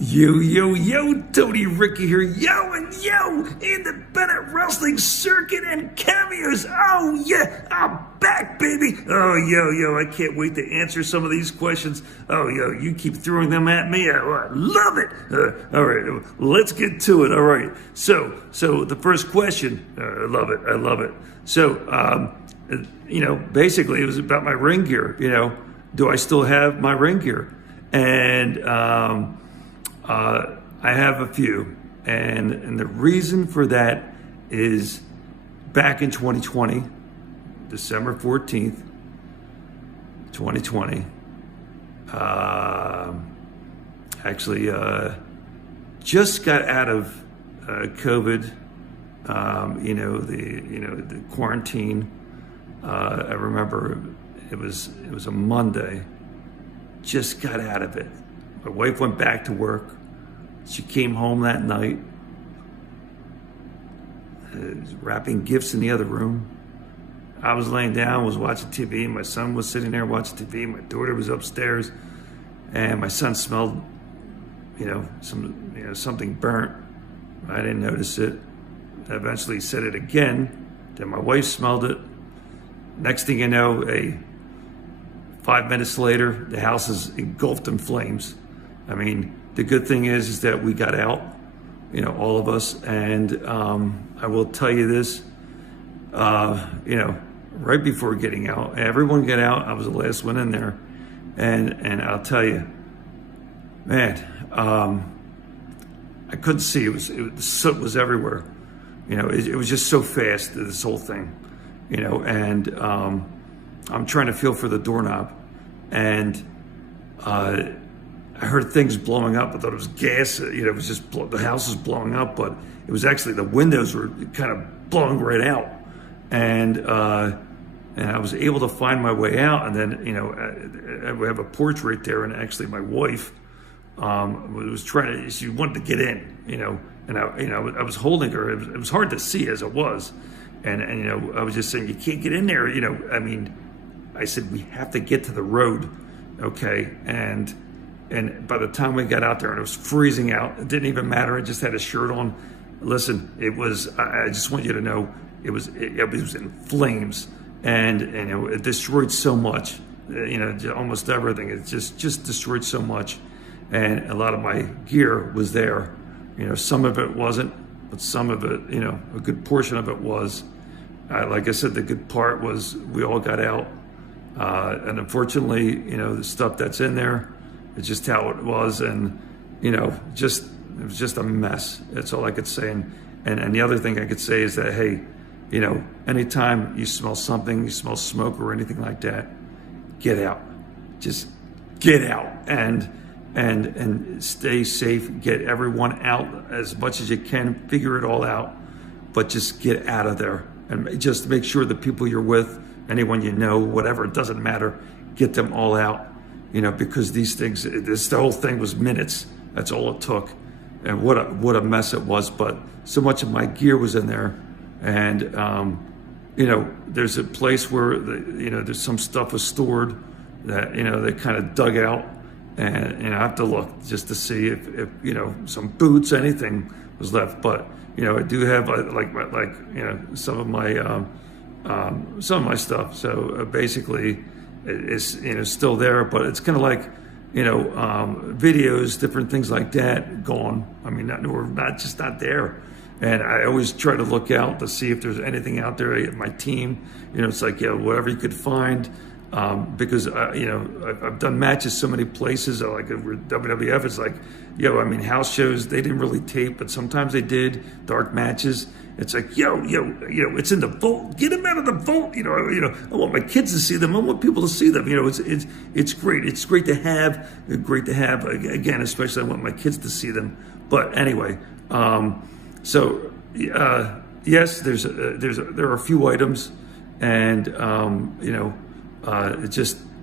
Yo, Tony Ricca here, independent wrestling circuit and cameos. Oh, yeah, I'm back, baby. Oh, I can't wait to answer some of these questions. Oh, you keep throwing them at me. I love it. All right, let's get to it. All right, so the first question, I love it. So, basically it was about my ring gear. Do I still have my ring gear? And, I have a few, and the reason for that is back in 2020, December 14th, 2020, just got out of COVID, the quarantine. I remember it was a Monday, just got out of it. My wife went back to work. She came home that night, wrapping gifts in the other room. I was laying down, was watching TV. My son was sitting there watching TV. My daughter was upstairs, and my son smelled, something burnt. I didn't notice it. I eventually said it again. Then my wife smelled it. Next thing you know, 5 minutes later, the house is engulfed in flames. I mean, the good thing is that we got out, all of us. And I will tell you this, right before getting out, everyone got out. I was the last one in there. And I'll tell you, man, I couldn't see. The soot was everywhere. It was just so fast, this whole thing, and I'm trying to feel for the doorknob. And I heard things blowing up. I thought it was gas. It was just the house was blowing up, but it was actually the windows were kind of blowing right out. And I was able to find my way out. And then, we have a porch right there. And actually my wife was she wanted to get in, and I was holding her. It was hard to see as it was. And I was just saying, you can't get in there. I said, we have to get to the road. Okay. And by the time we got out there and it was freezing out, it didn't even matter. I just had a shirt on. Listen, I just want you to know, it was in flames, and it destroyed so much, almost everything. It just destroyed so much. And a lot of my gear was there. Some of it wasn't, but some of it, a good portion of it was. Like I said, the good part was we all got out. And unfortunately, the stuff that's in there, it's just how it was. And, it was just a mess. That's all I could say. And the other thing I could say is that, hey, anytime you smell something, you smell smoke or anything like that, get out. Just get out and stay safe. Get everyone out as much as you can. Figure it all out. But just get out of there. And just make sure the people you're with, anyone you know, whatever, it doesn't matter, get them all out, because these things, the whole thing was minutes. That's all it took. And what a mess it was. But so much of my gear was in there. And, there's a place where, there's some stuff was stored that, they kind of dug out. And, I have to look just to see if some boots, anything was left. But, I do have some of my stuff. So basically it's still there, but it's kind of like, videos, different things like that gone. I mean, not there. And I always try to look out to see if there's anything out there. My team, it's like, whatever you could find. Because, I've done matches so many places, like WWF, it's like, house shows, they didn't really tape, but sometimes they did, dark matches. It's like, it's in the vault, get them out of the vault. I want my kids to see them. I want people to see them. It's great. It's great to have, again, especially I want my kids to see them. But anyway, yes, there are a few items, and,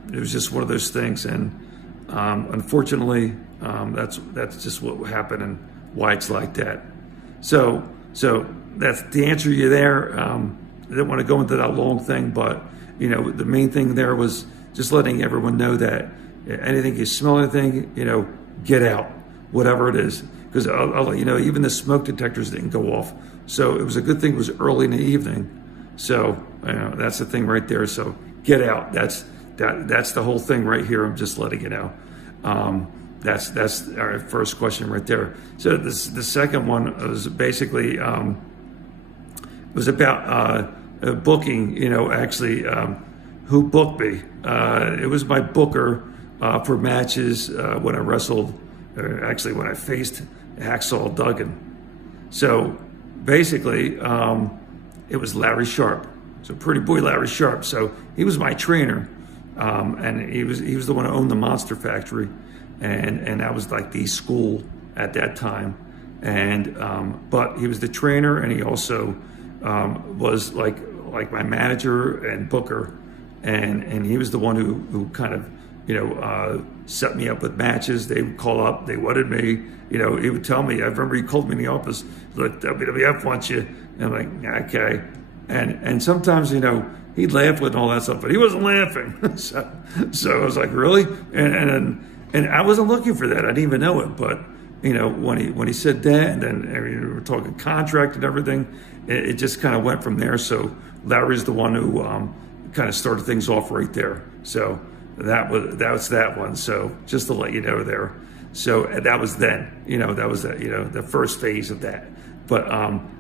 it was just one of those things. And, unfortunately, that's just what happened and why it's like that. So that's the answer you there. I didn't want to go into that long thing, but, the main thing there was just letting everyone know that anything, you smell anything, get out. whatever it is. Because I'll let you know, even the smoke detectors didn't go off. So it was a good thing it was early in the evening. So that's the thing right there. So get out. That's the whole thing right here. I'm just letting you know. That's our first question right there. So the second one was basically was about booking. Actually, who booked me? It was my booker for matches when I wrestled. Actually, when I faced Hacksaw Duggan. So basically, it was Larry Sharp. So Pretty Boy Larry Sharp. So he was my trainer, and he was the one who owned the Monster Factory, and that was like the school at that time. And but he was the trainer, and he also was like my manager and booker, and he was the one who kind of set me up with matches. They would call up, they wanted me, he would tell me. I remember he called me in the office, look, WWF wants you. And I'm like, okay. And sometimes, he'd laugh with all that stuff, but he wasn't laughing. so I was like, really? And I wasn't looking for that. I didn't even know it. But, when he said that, and then we were talking contract and everything, it just kind of went from there. So Larry's the one who kind of started things off right there. So that was that one. So just to let you know there. So that was then, that was the first phase of that. But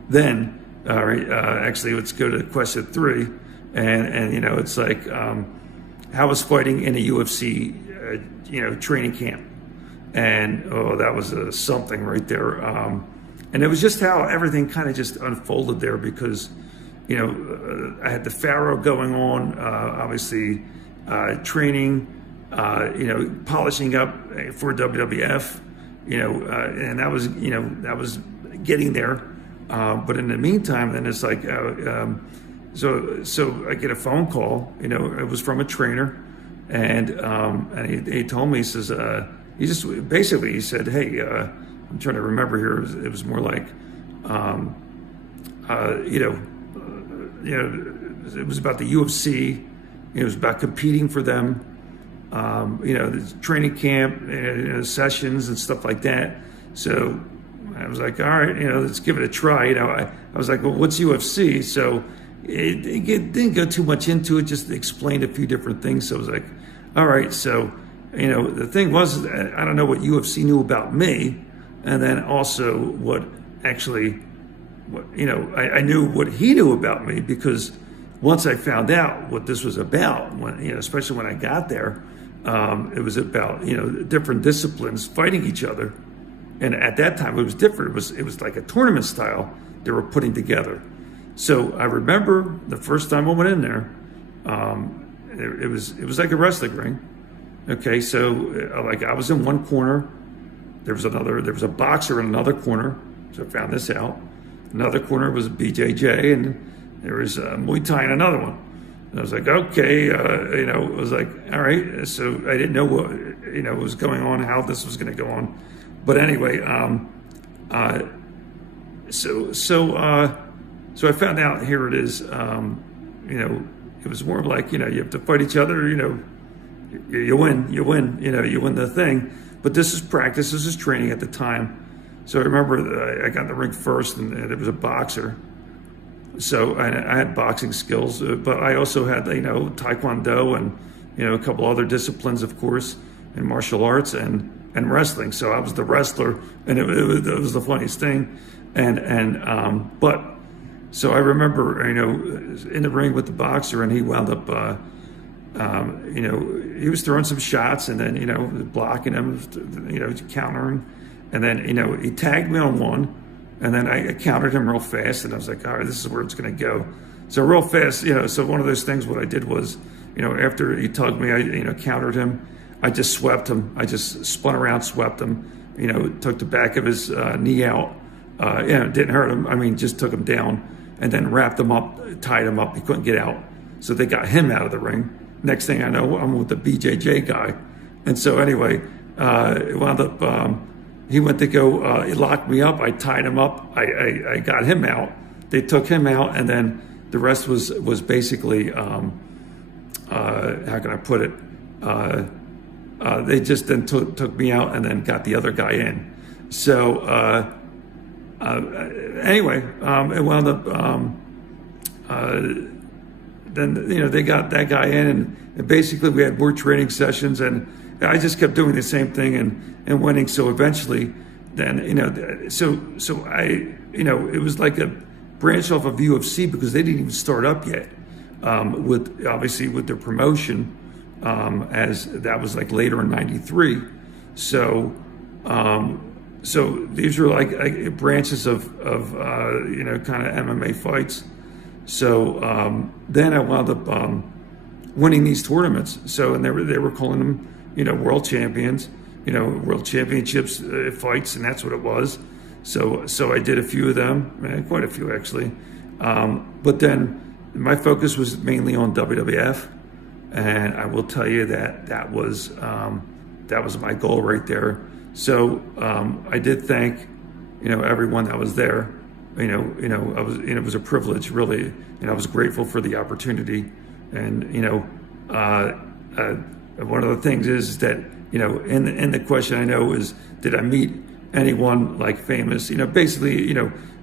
then, actually, let's go to question 3, and it's like how was fighting in a UFC training camp, and that was something right there. And it was just how everything kind of just unfolded there because I had the Pharaoh going on, obviously. Training, polishing up for WWF, and that was getting there. But in the meantime, then it's like, so I get a phone call. It was from a trainer, and he told me, he says, he just basically he said, hey, I'm trying to remember here. It was more like, it was about the UFC. It was about competing for them, the training camp, sessions and stuff like that. So I was like, all right, let's give it a try. I was like, well, what's UFC? So it didn't go too much into it, just explained a few different things. So I was like, all right. So, the thing was, I don't know what UFC knew about me. And then also I knew what he knew about me because once I found out what this was about, especially when I got there, it was about different disciplines fighting each other, and at that time it was different. It was like a tournament style they were putting together. So I remember the first time I went in there, it was like a wrestling ring. Okay, so like I was in one corner, there was a boxer in another corner. So I found this out. Another corner was BJJ, and there was Muay Thai in another one. And I was like, okay, it was like, all right. So I didn't know what, was going on, how this was going to go on. But anyway, so I found out, here it is, it was more like, you have to fight each other, you win, you win the thing. But this is practice, this is training at the time. So I remember I got in the ring first, and there was a boxer. So I had boxing skills, but I also had, Taekwondo and, a couple other disciplines, of course, and martial arts and wrestling. So I was the wrestler, and it was the funniest thing. But so I remember, in the ring with the boxer, and he wound up, he was throwing some shots, and then, blocking him, countering. And then, he tagged me on one. And then I countered him real fast, and I was like, all right, this is where it's going to go. So real fast, so one of those things, what I did was, after he tugged me, I, countered him. I just swept him. I just spun around, swept him, took the back of his knee out. Didn't hurt him. I mean, just took him down and then wrapped him up, tied him up. He couldn't get out. So they got him out of the ring. Next thing I know, I'm with the BJJ guy. And so anyway, it wound up, he went to go, he locked me up. I tied him up. I got him out. They took him out, and then the rest was basically, how can I put it? they just then took me out and then got the other guy in. So anyway, it wound up. Then they got that guy in, and basically we had more training sessions, and I just kept doing the same thing and winning. So eventually, then so I it was like a branch off of UFC because they didn't even start up yet with their promotion, as that was like later in '93. So these were like branches of kind of MMA fights. So then I wound up winning these tournaments. So and they were calling them world champions, world championships fights, and that's what it was. So I did a few of them, quite a few actually. But then my focus was mainly on WWF, and I will tell you that was my goal right there. So I did thank everyone that was there. It was a privilege, really, and I was grateful for the opportunity. And one of the things is that in the question I know is, did I meet anyone like famous? Basically,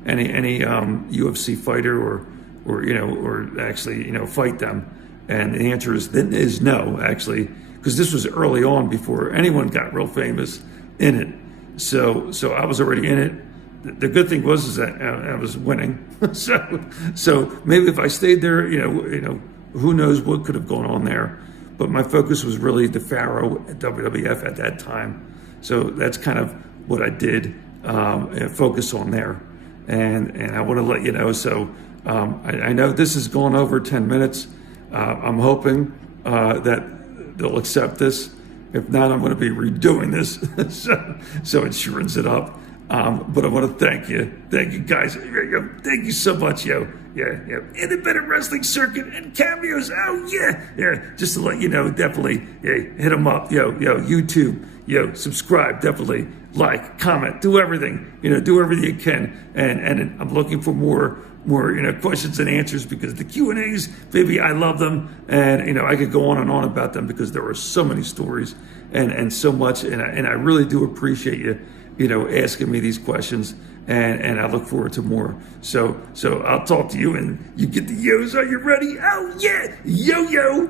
any UFC fighter or actually fight them. And the answer is no, actually, because this was early on before anyone got real famous in it. So I was already in it. The good thing was that I was winning. so maybe if I stayed there, who knows what could have gone on there. But my focus was really the Pharaoh at WWF at that time. So that's kind of what I did, and focus on there. And I want to let you know. So I know this has gone over 10 minutes. I'm hoping that they'll accept this. If not, I'm going to be redoing this so it shortens it up. But I want to thank you guys. Thank you so much, independent wrestling circuit and cameos. Oh yeah. Just to let you know, definitely, hit them up, YouTube, subscribe, definitely like, comment, do everything, do everything you can, and I'm looking for more questions and answers, because the Q&As, baby, I love them, and I could go on and on about them because there were so many stories and so much, and I really do appreciate you. Asking me these questions, and I look forward to more. So I'll talk to you, and you get the yos. Are you ready? Oh yeah, yo.